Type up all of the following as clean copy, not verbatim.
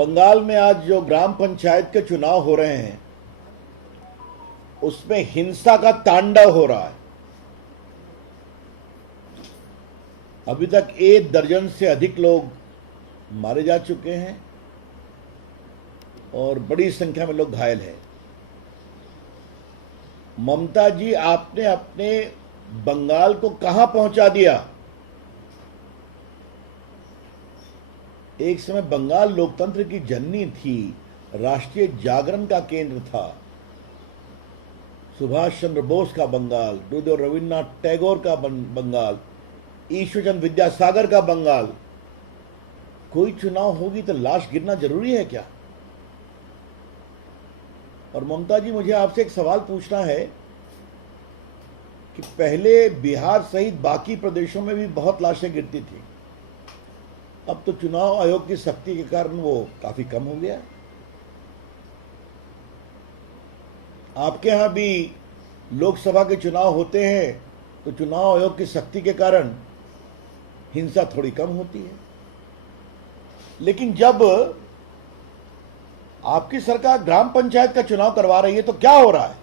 बंगाल में आज जो ग्राम पंचायत के चुनाव हो रहे हैं उसमें हिंसा का तांडव हो रहा है। अभी तक 1 दर्जन से अधिक लोग मारे जा चुके हैं और बड़ी संख्या में लोग घायल हैं। ममता जी, आपने अपने बंगाल को कहां पहुंचा दिया? एक समय बंगाल लोकतंत्र की जननी थी, राष्ट्रीय जागरण का केंद्र था। सुभाष चंद्र बोस का बंगाल, गुरुदेव रविन्द्रनाथ टैगोर का बंगाल, ईश्वरचंद्र विद्यासागर का बंगाल। कोई चुनाव होगी तो लाश गिरना जरूरी है क्या? और ममता जी, मुझे आपसे एक सवाल पूछना है कि पहले बिहार सहित बाकी प्रदेशों में भी बहुत लाशें गिरती थी, अब तो चुनाव आयोग की सख्ती के कारण वो काफी कम हो गया। आपके यहां भी लोकसभा के चुनाव होते हैं तो चुनाव आयोग की सख्ती के कारण हिंसा थोड़ी कम होती है, लेकिन जब आपकी सरकार ग्राम पंचायत का चुनाव करवा रही है तो क्या हो रहा है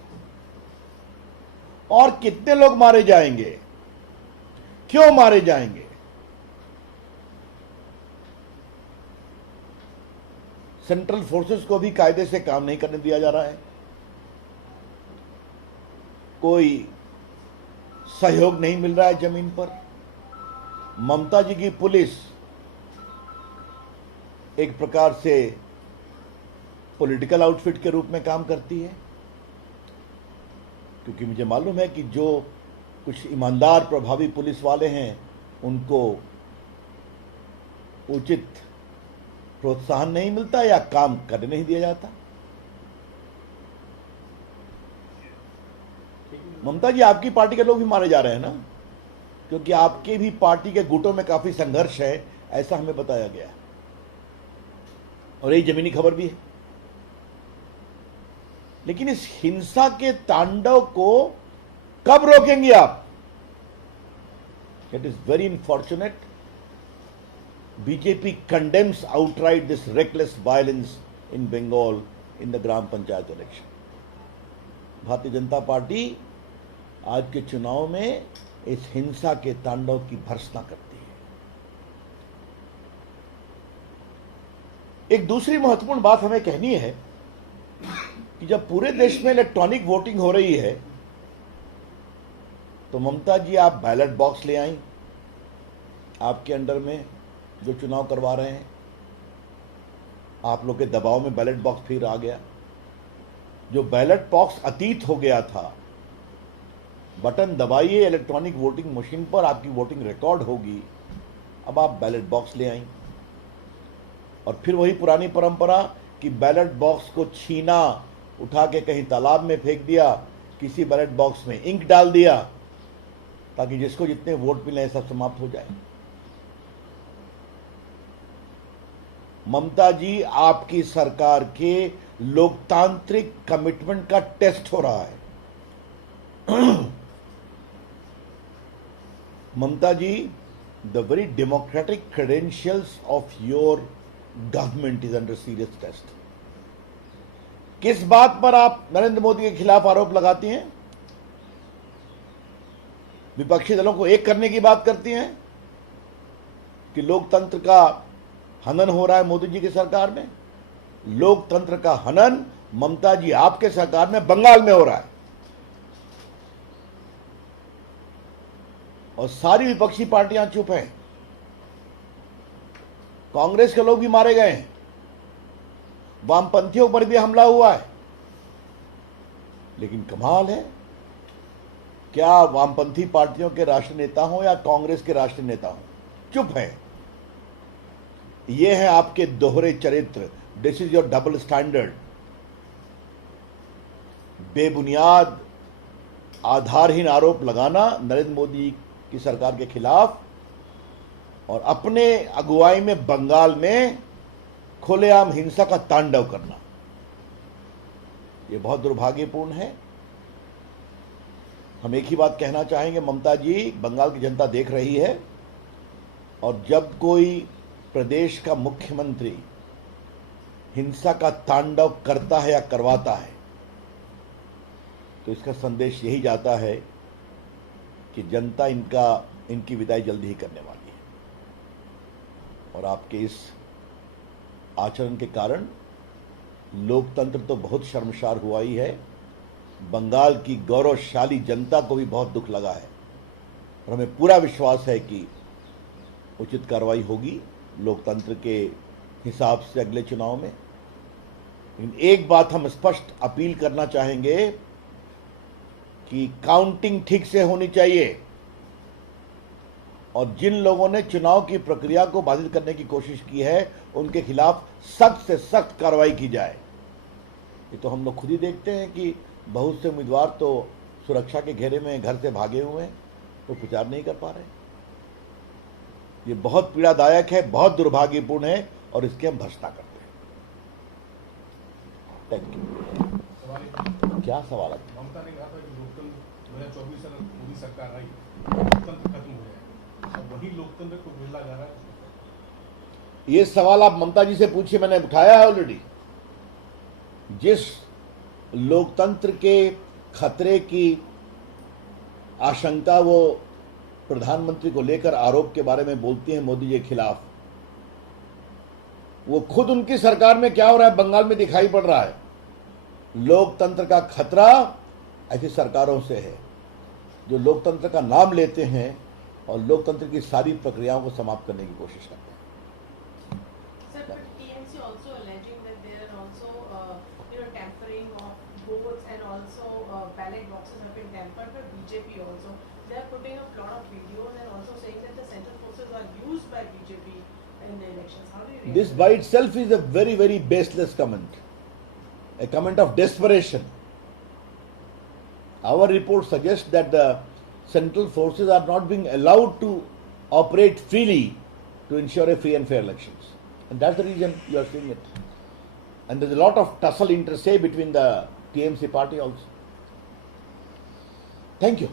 और कितने लोग मारे जाएंगे, क्यों मारे जाएंगे? सेंट्रल फोर्सेस को भी कायदे से काम नहीं करने दिया जा रहा है, कोई सहयोग नहीं मिल रहा है जमीन पर। ममता जी की पुलिस एक प्रकार से पॉलिटिकल आउटफिट के रूप में काम करती है, क्योंकि मुझे मालूम है कि जो कुछ ईमानदार प्रभावी पुलिस वाले हैं उनको उचित प्रोत्साहन नहीं मिलता या काम करने नहीं दिया जाता। ममता जी, आपकी पार्टी के लोग भी मारे जा रहे हैं ना, क्योंकि आपके भी पार्टी के गुटों में काफी संघर्ष है, ऐसा हमें बताया गया है और यही जमीनी खबर भी है। लेकिन इस हिंसा के तांडव को कब रोकेंगे आप? It is very unfortunate. BJP condemns outright this reckless violence in Bengal in the gram panchayat election. Bharatiya Janata party आज के चुनाव में इस हिंसा के तांडव की भर्त्सना करती है। एक दूसरी महत्वपूर्ण बात हमें कहनी है कि जब पूरे देश में इलेक्ट्रॉनिक वोटिंग हो रही है तो ममता जी, आप बैलेट बॉक्स ले आई, आपके अंडर में जो चुनाव करवा रहे हैं, आप लोग के दबाव में बैलेट बॉक्स फिर आ गया। जो बैलेट बॉक्स अतीत हो गया था, बटन दबाइए इलेक्ट्रॉनिक वोटिंग मशीन पर, आपकी वोटिंग रिकॉर्ड होगी। अब आप बैलेट बॉक्स ले आई और फिर वही पुरानी परंपरा कि बैलेट बॉक्स को छीना, उठा के कहीं तालाब में फेंक दिया, किसी बैलेट बॉक्स में इंक डाल दिया ताकि जिसको जितने वोट मिले सब समाप्त हो जाए। ममता जी, आपकी सरकार के लोकतांत्रिक कमिटमेंट का टेस्ट हो रहा है। Mamata ji, the very democratic credentials of your government is under serious test. किस बात पर आप नरेंद्र मोदी के खिलाफ आरोप लगाती हैं? विपक्षी दलों को एक करने की बात करती हैं कि लोकतंत्र का हनन हो रहा है मोदी जी की सरकार में। लोकतंत्र का हनन ममता जी आपके सरकार में बंगाल में हो रहा है और सारी विपक्षी पार्टियां चुप हैं। कांग्रेस के लोग भी मारे गए हैं, वामपंथियों पर भी हमला हुआ है। लेकिन कमाल है, क्या वामपंथी पार्टियों के राष्ट्रीय नेता हों या कांग्रेस के राष्ट्रीय नेता हों, चुप हैं। ये है आपके दोहरे चरित्र। This is your double standard. बेबुनियाद आधारहीन आरोप लगाना नरेंद्र मोदी की सरकार के खिलाफ और अपने अगुवाई में बंगाल में खुलेआम हिंसा का तांडव करना, यह बहुत दुर्भाग्यपूर्ण है। हम एक ही बात कहना चाहेंगे, ममता जी, बंगाल की जनता देख रही है और जब कोई प्रदेश का मुख्यमंत्री हिंसा का तांडव करता है या करवाता है, तो इसका संदेश यही जाता है कि जनता इनकी विदाई जल्दी ही करने वाली है। और आपके इस आचरण के कारण लोकतंत्र तो बहुत शर्मसार हुआ ही है, बंगाल की गौरवशाली जनता को भी बहुत दुख लगा है। और हमें पूरा विश्वास है कि उचित कार्रवाई होगी लोकतंत्र के हिसाब से अगले चुनाव में। लेकिन एक बात हम स्पष्ट अपील करना चाहेंगे कि काउंटिंग ठीक से होनी चाहिए और जिन लोगों ने चुनाव की प्रक्रिया को बाधित करने की कोशिश की है उनके खिलाफ सख्त से सख्त कार्रवाई की जाए। ये तो हम लोग खुद ही देखते हैं कि बहुत से उम्मीदवार तो सुरक्षा के घेरे में घर से भागे हुए हैं, तो प्रचार नहीं कर पा रहे। ये बहुत पीड़ादायक है, बहुत दुर्भाग्यपूर्ण है और इसकी हम भर्त्सना करते हैं। Thank you. क्या सवाल है? ममता ने कहा था कि लोकतंत्र 2024 अगर मोदी सरकार आई लोकतंत्र खत्म हो जाए, अब वही लोकतंत्र को मिला जा रहा है। ये सवाल आप ममता जी से पूछिए, मैंने उठाया है ऑलरेडी। जिस लोकतंत्र के खतरे की आशंका वो प्रधानमंत्री को लेकर आरोप के बारे में बोलती हैं मोदी जी के खिलाफ, वो खुद उनकी सरकार में क्या हो रहा है बंगाल में दिखाई पड़ रहा है। लोकतंत्र का खतरा ऐसी सरकारों से है जो लोकतंत्र का नाम लेते हैं और लोकतंत्र की सारी प्रक्रियाओं को समाप्त करने की कोशिश करते हैं। Sir, but TMC also alleging that they are also, tampering of votes and also ballot boxes have been tampered by BJP also. They are putting up lot of videos and also saying that the central forces are used by BJP in the elections. How do you react? This by itself is a very, very baseless comment, a comment of desperation. Our report suggests that the central forces are not being allowed to operate freely to ensure a free and fair elections. And that's the reason you are seeing it. And there's a lot of tussle inter se between the TMC party also. Thank you.